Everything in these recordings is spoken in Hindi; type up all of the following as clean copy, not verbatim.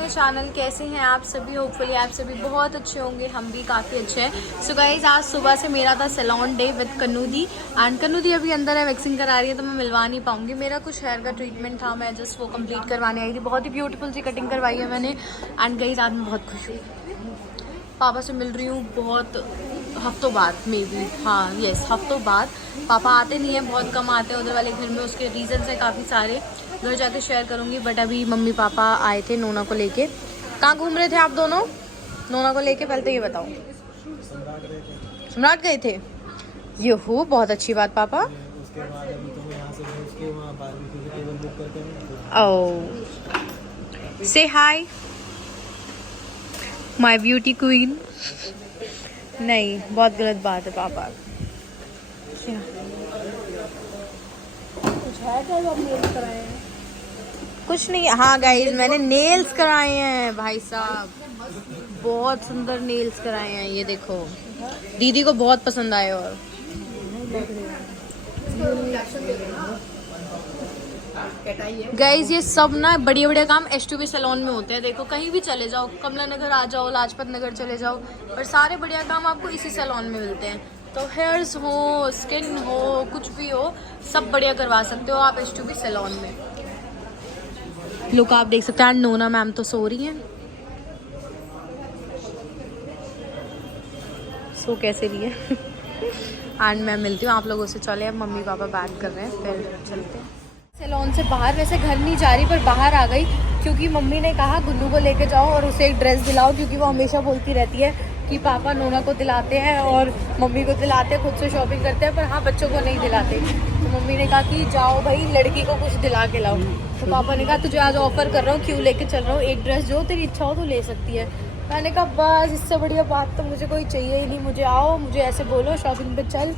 My channel. कैसे हैं आप सभी? होपफुली आप सभी बहुत अच्छे होंगे, हम भी काफ़ी अच्छे हैं। सो गाइज, आज सुबह से मेरा था salon day with Kannu di, and Kannu di अभी अंदर है, वैक्सिंग करा रही है तो मैं मिलवा नहीं पाऊंगी। मेरा कुछ हेयर का ट्रीटमेंट था, मैं जस्ट वो कंप्लीट करवाने आई थी। बहुत ही ब्यूटीफुल सी कटिंग करवाई है मैंने, एंड गाइज आज मैं बहुत खुश हूँ। पापा से मिल रही हूँ बहुत हफ्तों बाद, मे बी, हाँ यस, हफ्तों बाद। पापा आते नहीं हैं, बहुत कम आते हैं उधर वाले घर में, उसके रीजंस है काफ़ी सारे, घर जाके शेयर करूँगी। बट अभी मम्मी पापा आए थे नोना को लेके। कहाँ घूम रहे थे आप दोनों नोना को लेके? पहले तो ये बताओ। सम्राट गए थे? ये हो बहुत अच्छी बात पापा। ओह, से हाय माय ब्यूटी क्वीन। नहीं, बहुत गलत बात है पापा। कुछ है क्या जो आप नेल्स कराए हैं? कुछ नहीं। हाँ गाइस, मैंने नेल्स कराए हैं भाई साहब, बहुत सुंदर नेल्स कराए हैं। ये देखो, दीदी को बहुत पसंद आए। और गाइस, ये सब ना बढ़िया बढ़िया काम H2B सैलून में होते हैं। देखो, कहीं भी चले जाओ, कमला नगर आ जाओ, लाजपत नगर चले जाओ, और सारे बढ़िया काम आपको इसी सैलून में मिलते हैं। तो हेयर्स हो, स्किन हो, कुछ भी हो, सब बढ़िया करवा सकते हो आप H2B सैलून में। लुक आप देख सकते हैं। नोना मैम तो सो रही हैं। सो कैसे रही है? एंड मैं मिलती हूँ आप लोगों से। चले, अब मम्मी पापा बात कर रहे हैं, फिर चलते हैं सैलून से बाहर। वैसे घर नहीं जा रही, पर बाहर आ गई क्योंकि मम्मी ने कहा गुल्लू को लेके जाओ और उसे एक ड्रेस दिलाओ, क्योंकि वो हमेशा बोलती रहती है कि पापा नोना को दिलाते हैं और मम्मी को दिलाते हैं, खुद से शॉपिंग करते हैं, पर हाँ बच्चों को नहीं दिलाते। तो मम्मी ने कहा कि जाओ भाई, लड़की को कुछ दिला के लाओ। तो पापा ने कहा तुझे आज ऑफर कर रहा हूँ, क्यों लेके चल रहा हूँ, एक ड्रेस जो तेरी इच्छा हो तो ले सकती है। मैंने कहा बस, इससे बढ़िया बात तो मुझे कोई चाहिए ही नहीं। मुझे आओ, मुझे ऐसे बोलो शॉपिंग पे चल,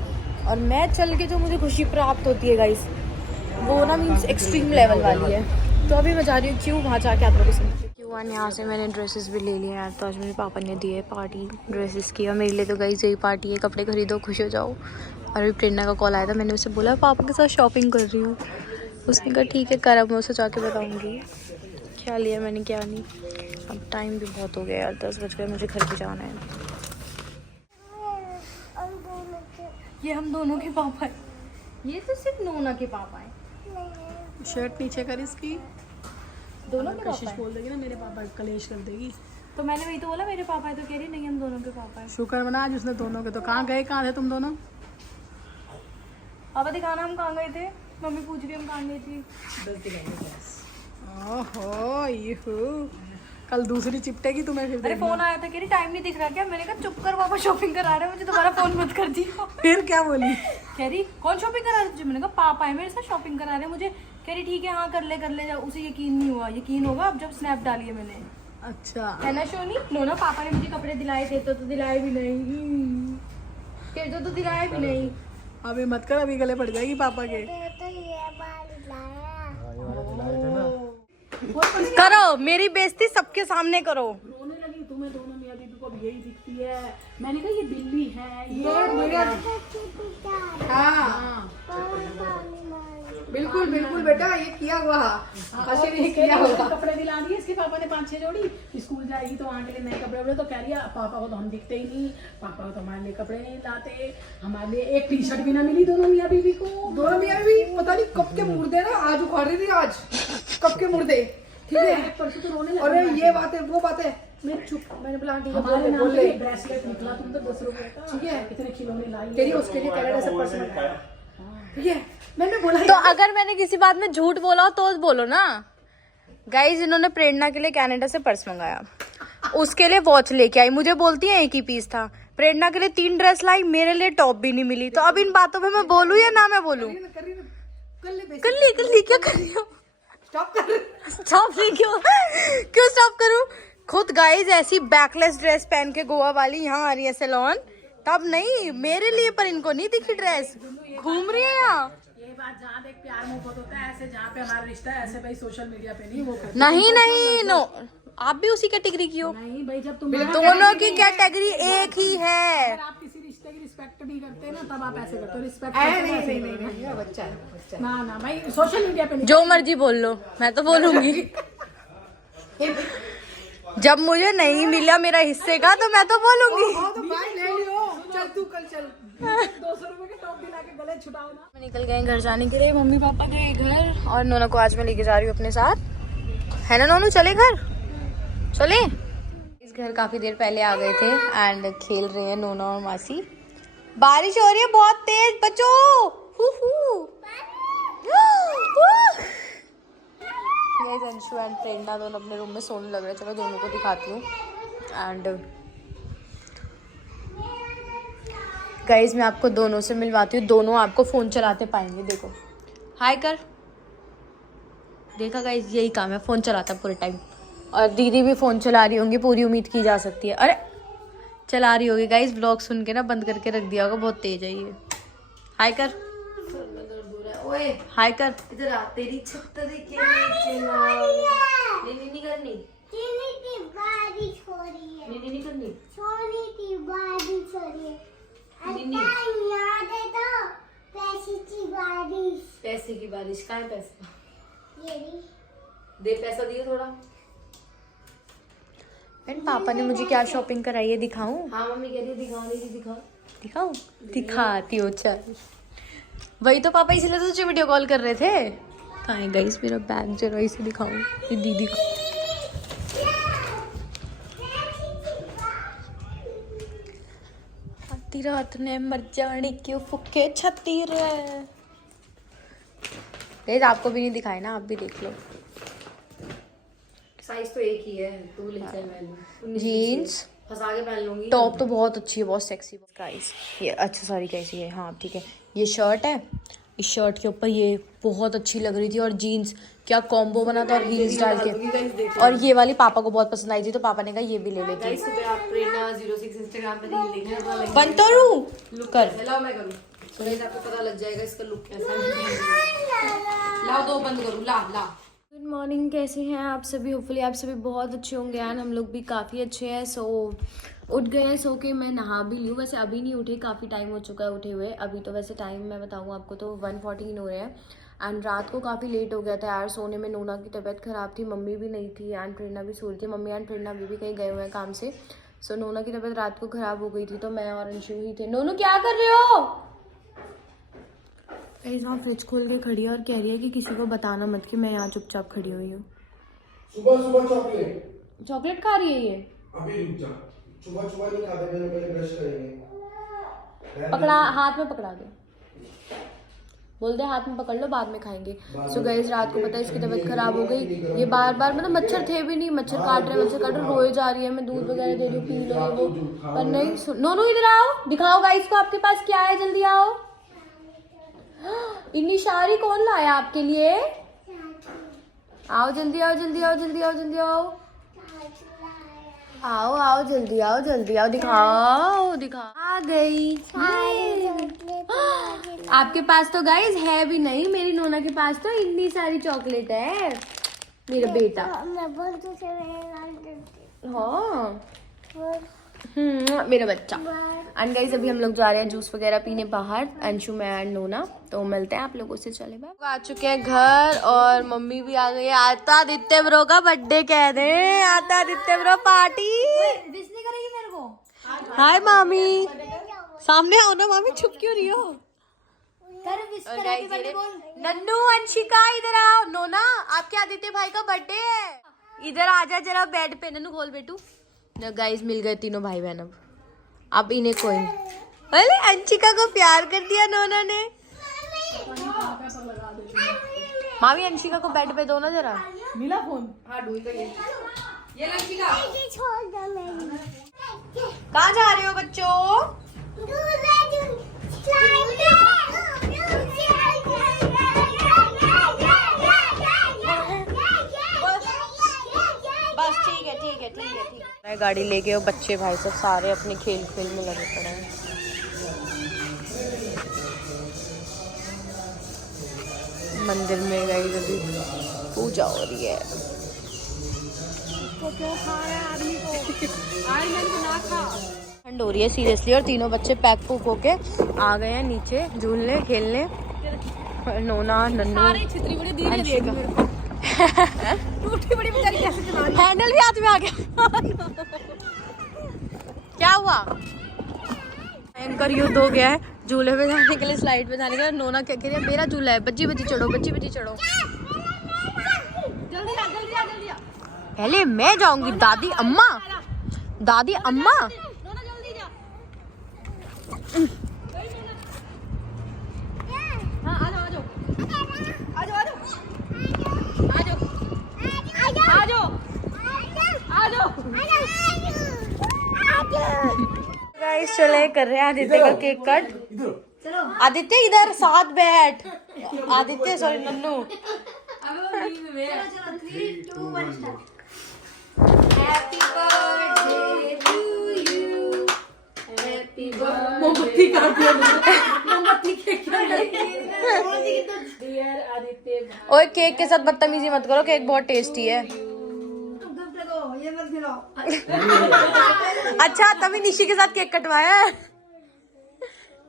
और मैं चल के जो मुझे खुशी प्राप्त होती है गाइस, वो ना मीन्स एक्सट्रीम लेवल वाली है। तो अभी मैं जा रही हूँ क्यों, वहाँ जाके आप लोगों से क्यों। यहाँ से मैंने ड्रेसेस भी ले लिए यार। तो आज मेरे पापा ने दिए पार्टी ड्रेसेस की, और मेरे लिए तो गाइस यही पार्टी है, कपड़े खरीदो खुश हो जाओ। और अभी प्रेरणा का कॉल आया था, मैंने उसे बोला पापा के साथ शॉपिंग कर रही हूँ। उसने कहा ठीक है कर, अब मैं उसे जाके बताऊँगी क्या लिया मैंने क्या नहीं। अब टाइम भी बहुत हो गया यार, 10 बज गए, मुझे घर भी जाना है। ये हम दोनों के पापा है, ये तो सिर्फ नोना के पापा है। शर्ट नीचे कर इसकी, दोनों के कोशिश पापा बोल देगी ना मेरे पापा कलेश कर देगी। तो मैंने वही तो बोला मेरे पापा है, तो कह रही नहीं हम दोनों के पापा है। शुक्र मना आज उसने दोनों के। तो कहाँ गए, कहाँ थे तुम दोनों? पापा दिखाना हम कहाँ गए थे, मम्मी पूछ रही हम कहाँ गई थी। ओहो, ये कल दूसरी चिपटेगी तुम्हें फिर। अरे फोन आया था, कह रही टाइम नहीं दिख रहा क्या? मैंने कहा चुप कर, पापा शॉपिंग करा रहे हैं, मुझे दोबारा फोन मत कर दी। फिर क्या बोली? कह रही कौन शॉपिंग करा रहे तुझे? मैंने कहा पापा है मेरे साथ शॉपिंग करा रहे हैं मुझे। कह रही ठीक है हाँ कर ले जा। उसे यकीन नहीं हुआ, यकीन होगा अब जब स्नैप डाली है मैंने। अच्छा है ना शोनी? नोना पापा ने मुझे कपड़े दिलाए थे तो दिलाए भी नहीं, कह दो तो दिलाए भी नहीं। अभी मत कर, अभी गले पड़ जाएगी पापा के। करो मेरी बेइज्जती सबके सामने करो। रोने लगी, तुम्हें दोनों मियां बीबी को अब यही दिखती है। मैंने कहा ये बिल्ली है, ये मेरा। हाँ बिल्कुल बिल्कुल बेटा, ये किया हुआ किया हुआ। कपड़े दिला दिए इसके पापा ने 5-6 जोड़ी। स्कूल जाएगी तो वहाँ के लिए नए कपड़े वपड़े। तो कह रही है पापा को तो हम दिखते ही नहीं, पापा को तो हमारे लिए कपड़े नहीं लाते, हमारे लिए एक टी शर्ट भी ना मिली दोनों मियाँ बीबी को। दोनों मियाँ बीबी पता नहीं कब के मुर्दे ना, आज उखाड़ रही थी, आज कब के मुर्दे। ठीक है, परसों तो रोने लगी। अरे ये बात है वो बात है, मैं चुप। मैंने बोला ठीक है बोल ले। ब्रेसलेट निकला तुम तो 10 रुपए का, ठीक है, इतने खिलौने लाई तेरी, उसके लिए कनाडा से पर्स मंगाया। ठीक है, मैंने बोला तो अगर मैंने किसी बात में झूठ बोला तो बोलो ना। गाइज, इन्होंने प्रेरणा के लिए कनाडा से पर्स मंगाया, उसके लिए वॉच लेके आई, मुझे बोलती है एक ही पीस था। प्रेरणा के लिए 3 ड्रेस लाई, मेरे लिए टॉप भी नहीं मिली। तो अब इन बातों पे मैं बोलूं या ना मैं बोलूं? कर ली क्या कर रही हो? स्टॉप नहीं, क्यों स्टॉप करूं? खुद गाइज ऐसी बैकलेस ड्रेस पहन के गोवा वाली यहाँ आ रही है सैलून, तब नहीं मेरे लिए, पर इनको नहीं दिखी ड्रेस, घूम रही है यहाँ। ये बात जहाँ देख प्यार मोहब्बत होता है, ऐसे जहाँ पे हमारा रिश्ता है, ऐसे भाई सोशल मीडिया पे नहीं वो करते। नहीं नो, आप भी उसी कैटेगरी की हो। नहीं भाई, जब तुम दोनों की कैटेगरी एक ही है। आप किसी रिश्ते की रिस्पेक्ट नहीं करते ना, तब आप ऐसे करते हो। रिस्पेक्ट नहीं, बच्चा ना भाई, सोशल मीडिया पे नहीं। जो मर्जी बोल लो, मैं तो बोलूंगी। जब मुझे नहीं मिला मेरा हिस्से का तो मैं तो बोलूंगी। तो भाई ले लियो, चल तू कल चल 200 रुपए के टॉप दिला के गले छुड़ाओ ना। मैं निकल गए घर जाने के लिए, मम्मी पापा गए घर और नोना को आज मैं लेके जा रही हूँ अपने साथ, है ना नोनू? चले घर, चले। इस घर काफी देर पहले आ गए थे एंड खेल रहे हैं नोना और मासी। बारिश हो रही है बहुत तेज, बचो। अंशु एंड प्रेरणा दोनों अपने रूम में सोने लग रहे हैं। चलो दोनों को दिखाती हूँ। एंड गाइज मैं आपको दोनों से मिलवाती हूँ, दोनों आपको फोन चलाते पाएंगे। देखो हाय कर, देखा गाइज यही काम है, फोन चलाता पूरे टाइम। और दीदी भी फोन चला रही होंगी, पूरी उम्मीद की जा सकती है। अरे चला रही होगी गाइज, ब्लॉग सुन के ना बंद करके रख दिया होगा, बहुत तेज है ये। हाय कर, ओए हाय कर। इधर आ, तेरी छत्तर के नीचे ना नहीं करनी, बारिश हो रही है, नहीं करनी, सोनी की बारिश हो रही है। नीनी। याद है तो पैसे की बारिश। पैसे की बारिश, कहाँ है पैसा? ये भी दे पैसा, दिए थोड़ा। एंड पापा ने मुझे क्या शॉपिंग कराई है, दिखाऊं? हाँ मम्मी कह रही है दिखाओ, नहीं दिखाओ। दिखाऊं? दिखाती हूँ चल। वही तो पापा इसलिए तो तुझे वीडियो कॉल कर रहे थे। कहाँ है गाइस मेरा बैग, जरा इसे दिखाऊं ये दीदी को। आधी रात ने मर जाने क्यों फुके छती रे। गाइस आपको भी नहीं दिखाए ना, आप भी देख लो। साइज तो एक ही है, तू ले चल, मैं जीन्स फंसा के पहन लूंगी। टॉप तो बहुत अच्छी है, बहुत सेक्सी गाइस। ये अच्छा सॉरी गाइस, ये हाँ ठीक है, ये शर्ट है। इस शर्ट के ऊपर ये बहुत अच्छी लग रही थी, और जीन्स क्या कॉम्बो बना था, और हील्स डाल के। और ये वाली पापा को बहुत पसंद आई थी, तो पापा ने कहा ये भी ले लेती। गाइस सुबह आप प्रेरणा 06 इंस्टाग्राम पे रील देखना, पता लग बन तो रू लुक कर, लाओ मैं करूं, तो गाइस आपको पता लग जाएगा इसका लुक कैसा है। लाओ दो बंद करूं, ला ला। गुड मॉर्निंग, कैसे हैं आप सभी? होपफुली आप सभी बहुत अच्छे होंगे एंड हम लोग भी काफ़ी अच्छे हैं। सो उठ गए हैं, सो के मैं नहा भी लूँ। वैसे अभी नहीं उठे, काफ़ी टाइम हो चुका है उठे हुए। अभी तो वैसे टाइम मैं बताऊँ आपको तो 1:14 हो रहे हैं एंड रात को काफ़ी लेट हो गया था यार सोने में। नोना की तबीयत ख़राब थी, मम्मी भी नहीं थी एंड प्रेरणा भी सो रही थी। मम्मी एंड प्रेरणा अभी भी कहीं गए हुए हैं काम से। सो नोना की तबीयत रात को ख़राब हो गई थी, तो मैं और अंशु ही थे। नोनू क्या कर रहे हो? गाइस वहाँ फ्रिज खोल के खड़ी है और कह रही है कि किसी को बताना मत कि मैं यहाँ चुपचाप खड़ी हुई हूँ। सुबह सुबह चॉकलेट चॉकलेट खा रही है ये? अभी रुक जा, सुबह सुबह नहीं खाते, पहले ब्रश करेंगे। पकड़ा, हाथ में पकड़ा दे, बोल दे हाथ में पकड़ लो, बाद में खाएंगे। सो गाइस रात को पता है इसकी तबीयत खराब हो गई। ये बार बार मतलब मच्छर थे भी नहीं, मच्छर काट रहे, रोए जा रही है। मैं दूध वगैरह दे रही हूँ, पी लो वो, पर नहीं। नोनू इधर आओ, दिखाओ गाइस को आपके पास क्या है, जल्दी आओ। इतनी सारी कौन लाया आपके लिए? आओ जल्दी आओ, जल्दी आओ, जल्दी आओ, जल्दी आओ, आओ आओ, जल्दी आओ, जल्दी आओ, दिखाओ दिखाओ। आ गई। आपके पास तो गाइस है भी नहीं, मेरी नोना के पास तो इतनी सारी चॉकलेट है मेरा बेटा। हाँ मेरा बच्चा। एंड गाइस अभी हम लोग जा रहे हैं जूस वगैरह पीने बाहर, अंशु मैं एंड नोना। तो मिलते हैं आप लोगों से, चले बाय। आ चुके हैं घर और मम्मी भी आ गई है। आता आदित्य ब्रो का बर्थडे कह दे, आता आदित्य ब्रो पार्टी। विश नहीं करेगी मेरे को? हाय मामी, सामने आओ ना मामी, छुप क्यों रही हो? कर विश कर, हैप्पी बर्थडे बोल। नन्नू अंशिका इधर आओ। नोना आपके आदित्य भाई का बर्थडे है, इधर आ जा जरा बेड पे। नन्नू खोल बेटू। गाइस मिल गए तीनों भाई बहन। अब इन्हें कोई, अरे अंशिका को प्यार कर दिया नोना ने। मामी अंशिका को बेड पे दो ना जरा। मिला फोन? हाँ ढूंढ कर ये लड़की का। कहाँ जा रहे हो बच्चों? बस ठीक है ठीक है ठीक है ठीक है। गाड़ी ले गए बच्चे भाई सब सारे अपने खेल में लगे पड़े हैं। मंदिर में गई, अभी पूजा हो रही है। ठंड हो रही है सीरियसली, और तीनों बच्चे पैक पुक होके आ गए हैं नीचे झूलने खेलने। नोना नन्नू टूटी बड़ी बेचारी कैसे चला रही हैंडल भी हाथ में आ गया। क्या हुआ? भयंकर युद्ध हो गया है झूले पे जाने के लिए, स्लाइड पे जाने के लिए। नोना क्या कह रही है, मेरा झूला है, बच्ची बच्ची चढ़ो, बच्ची बच्ची चढ़ो। जल्दी आ जल्दी आ जल्दी आ पहले मैं जाऊंगी, दादी अम्मा, दादी अम्मा। नोना जल्दी जा हाँ आ जाओ आ जाओ आ जाओ आ जाओ आ जाओ आ जाओ गाइस चले कर रहे हैं आदित्य का केक कट। आदित्य इधर साथ बैठ। Aditya sorry Nannu. Happy birthday to you happy birthday मोमबत्ती काट दिया मोमबत्ती केक डियर आदित्य ओए केक के साथ बदतमीजी मत करो, केक बहुत टेस्टी है। ये मत खिलाओ अच्छा तभी निशी के साथ केक कटवाया है।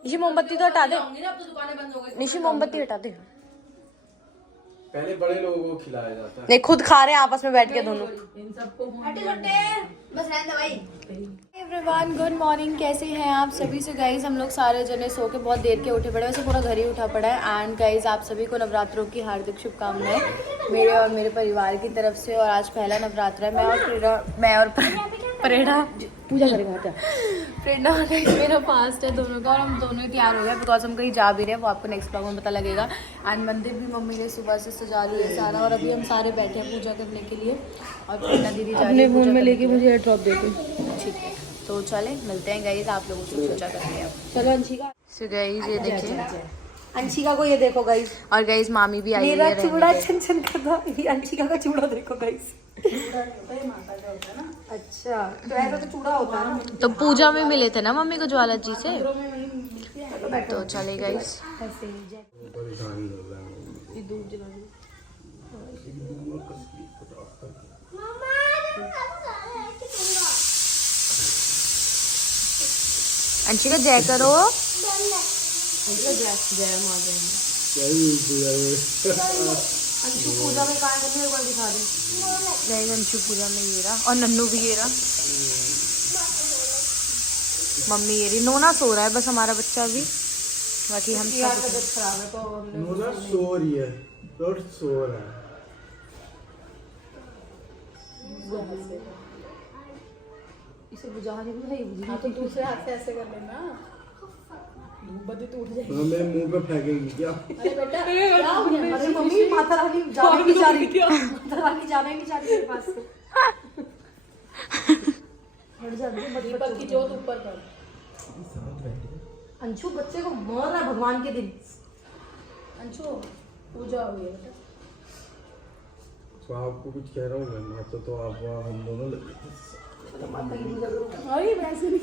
निशी मोमबत्ती तो हटा दे। अब तो दुकानें बंद हो गई निशी मोमबत्ती हटा दे। पहले बड़े लोगों को खिलाया जाता है। नहीं खुद खा रहे हैं आपस में बैठ के दोनों। इन सबको हटे छोटे बस रहने दो भाई। एवरीवन गुड मॉर्निंग, कैसे हैं आप सभी। से गाइज हम लोग सारे जने सो के बहुत देर के उठे पड़े, वैसे पूरा घर ही उठा पड़ा है। एंड गाइज आप सभी को नवरात्रों की हार्दिक शुभकामनाएं मेरे और मेरे परिवार की तरफ से। और आज पहला नवरात्र है। मैं और प्रेरणा पूजा करेगा क्या, प्रेरणा मेरा फास्ट है दोनों का, और हम दोनों ही तैयार हो गए बिकॉज हम कहीं जा भी रहे हैं, वो आपको नेक्स्ट ब्लॉग में पता लगेगा। एंड मंदिर भी मम्मी ने सुबह से सजा लिया है सारा, और अभी हम सारे बैठे हैं पूजा करने के लिए। और प्रेरणा दीदी जा रही है फोन में लेके मुझे एयर ड्रॉप देते। ठीक है तो चले मिलते हैं गाइज आप लोगों से पूजा करते हैं। चलो अंशिका सो गाइज ये देखिए, अंशिका को ये देखो गाइस और गाइज मामी भी आई मेरा है रहने चूड़ा के। छन छन करता ये अंशिका का चूड़ा देखो गाइस अच्छा तो ऐसा तो चूड़ा होता है ना तो पूजा में मिले थे ना मम्मी को ज्वाला जी से, तो चले गाइज। अंशिका जय करो। अंशु पूजा में काम करने एक बार दिखा दे गाइज अंशु पूजा में ये रहा, और नन्नू भी ये रहा, मम्मी ये रही, नोना सो रहा है बस हमारा बच्चा भी, बाकी हम यार सब। तबीयत खराब है तो हमने नोना सो रही है, नोट सो रहा है। इसे बुझा नहीं बुझाई हाँ तो दूसरे हाथ से ऐसे कर लेना, धूप बत्ती तो उठ जाएगी। हाँ मैं मुंह पे फेंकेंगी क्या? अरे बेटा क्या हो गया? अरे मम्मी माता रानी जाने नहीं जा रही माता रानी जाना ही नहीं चाह रही मेरे पास से हट जा दीपक की जोत ऊपर कर। अंशु बच्चे को मार रहा है भगवान के दिन अंशु पूजा हुई है बेटा। तो आपको कुछ कह रहा हूँ मैं, माता तो आप वहाँ हम दोनों लगे। अरे वैसे नहीं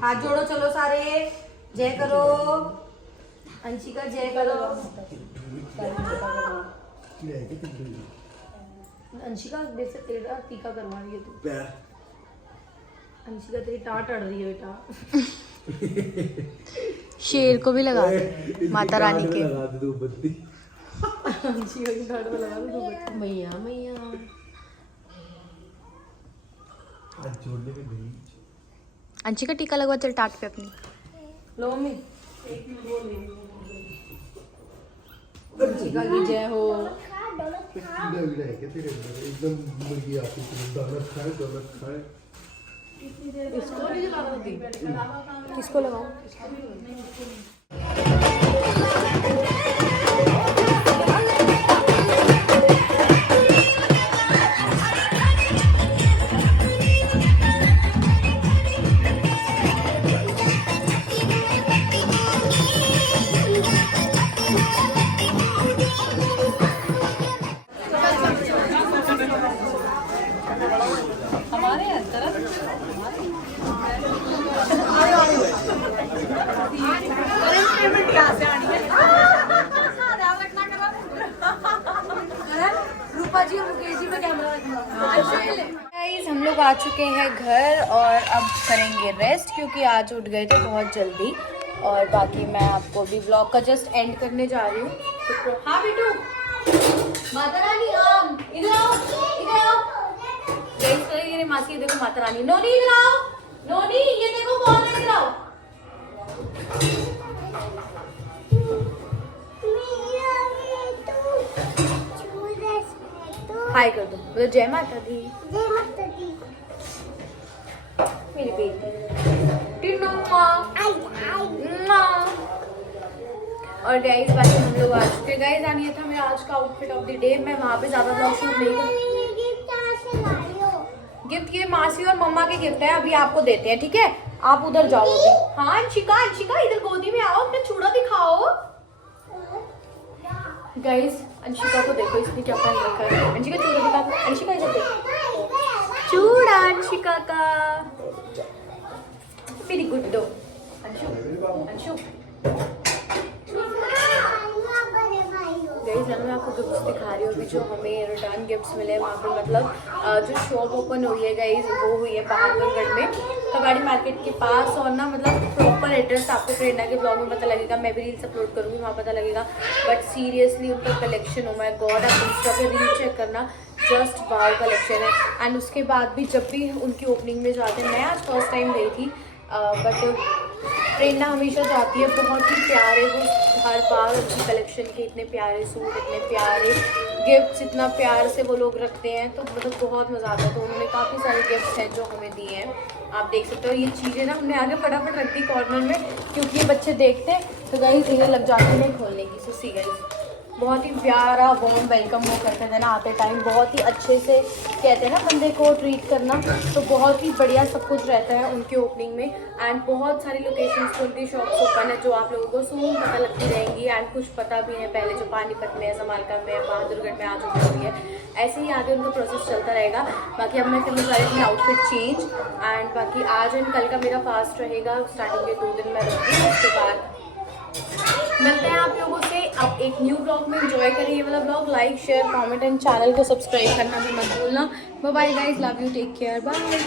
हाथ जोड़ो चलो सारे जय करो अंशिका जय करो अंशिका देख से तेरा टीका करवा रही है तू पैर अंशिका तेरी टाट अड़ रही है बेटा शेर को भी लगा दे माता रानी के। लगा दे धूप बत्ती। अंशिका की टाट में लगा दो मैया मैया हाथ जोड़ने में नहीं। अंशी का टीका लगवा चल टाट पे अपनी। लो मम्मी अंशिका की जय हो कीड़ा वीड़ा है क्या तेरे अंदर? एकदम मुर्गी आती है, दौलत खाए दौलत खाए। इसको नहीं जला रही किसको लगाऊं? गाइस हम लोग आ चुके हैं घर और अब करेंगे रेस्ट, क्योंकि आज उठ गए थे बहुत जल्दी और बाकी मैं आपको अभी ब्लॉग का जस्ट एंड करने जा रही हूँ। तो हाँ बेटू, माता रानी आम इधर आओ, इधर आओ। गाइस ये मासी, ये देखो माता रानी। नोनी इधर आओ, नोनी ये देखो कौन है, इधर आओ। हाय कर दो, बोलो जय माता दी। मेरी बेटी टिन्नू माँ। और गाइस बाकी हम लोग आ चुके। गाइस आनी था मेरा आज का आउटफिट ऑफ द डे। मैं वहाँ पे ज़्यादा ब्लॉग शूट नहीं कर। गिफ्ट ये मासी और मम्मा के गिफ्ट है, अभी आपको देते हैं, ठीक है? आप उधर जाओ अभी। हाँ अंशिका, अंशिका इधर गोदी में आओ, अपना चूड़ा दिखाओ। गाइस अंशिका को देखो, इसने क्या पहन रखा है। अंशिका चूड़ा दिखा, अंशिका इधर देखो, चूड़ा अंशिका का। वेरी गुड दो अंशु, अंशु। गाइस मैं आपको गिफ्ट्स दिखा रही हूँ अभी जो हमें रिटर्न गिफ्ट्स मिले वहाँ पे। मतलब जो शॉप ओपन हुई है गाइस वो हुई है बहादुरगढ़ में, कबाड़ी मार्केट के पास। और ना मतलब प्रॉपर एड्रेस आपको प्रेरणा के ब्लॉग में पता लगेगा, मैं भी रील्स अपलोड करूँगी, वहाँ पता लगेगा। बट सीरियसली उनका कलेक्शन, ओ माय गॉड, आप इंस्टा पे रील चेक करना, जस्ट वाव कलेक्शन है। एंड उसके बाद भी जब भी उनकी ओपनिंग में जाते हैं, मैं आज फर्स्ट टाइम गई थी बट प्रेरणा हमेशा जाती है। बहुत ही प्यारे वो हर बार उनकी कलेक्शन के इतने प्यारे सूट, इतने प्यारे गिफ्ट्स, इतना प्यार से वो लोग रखते हैं, तो मतलब बहुत मज़ा आता है। तो उन्होंने काफ़ी सारे गिफ्ट्स हैं जो हमें दिए हैं, आप देख सकते हो। ये चीज़ें ना हमने आगे फटाफट रख दी कॉर्नर में, क्योंकि ये बच्चे देखते हैं तो गाइस इन्हें लग जाती है खोलने की। सो सी गाइस बहुत ही प्यारा वार्म वेलकम वो करते थे ना आते टाइम, बहुत ही अच्छे से कहते हैं ना बंदे को ट्रीट करना। तो बहुत ही बढ़िया सब कुछ रहता है उनके ओपनिंग में। एंड बहुत सारी लोकेशंस पर उनकी शॉप्स ओपन है जो आप लोगों को सून पता लगती रहेंगी। एंड कुछ पता भी है पहले जो पानीपत में है, समालका में है, बहादुरगढ़ में आ चुकी हुई है। ऐसे ही आगे उनका प्रोसेस चलता रहेगा। बाकी अब मैं करने जा रही थी आउटफिट चेंज। एंड बाकी आज एंड कल का मेरा फास्ट रहेगा, स्टार्टिंग के 2 दिन मैं रहूँगी। उसके बाद मिलते हैं आप लोगों से अब एक न्यू ब्लॉग में। एंजॉय करिए ये वाला blog, like share comment and channel को सब्सक्राइब करना भी मत भूलना। Bye bye guys, love you, take care, bye.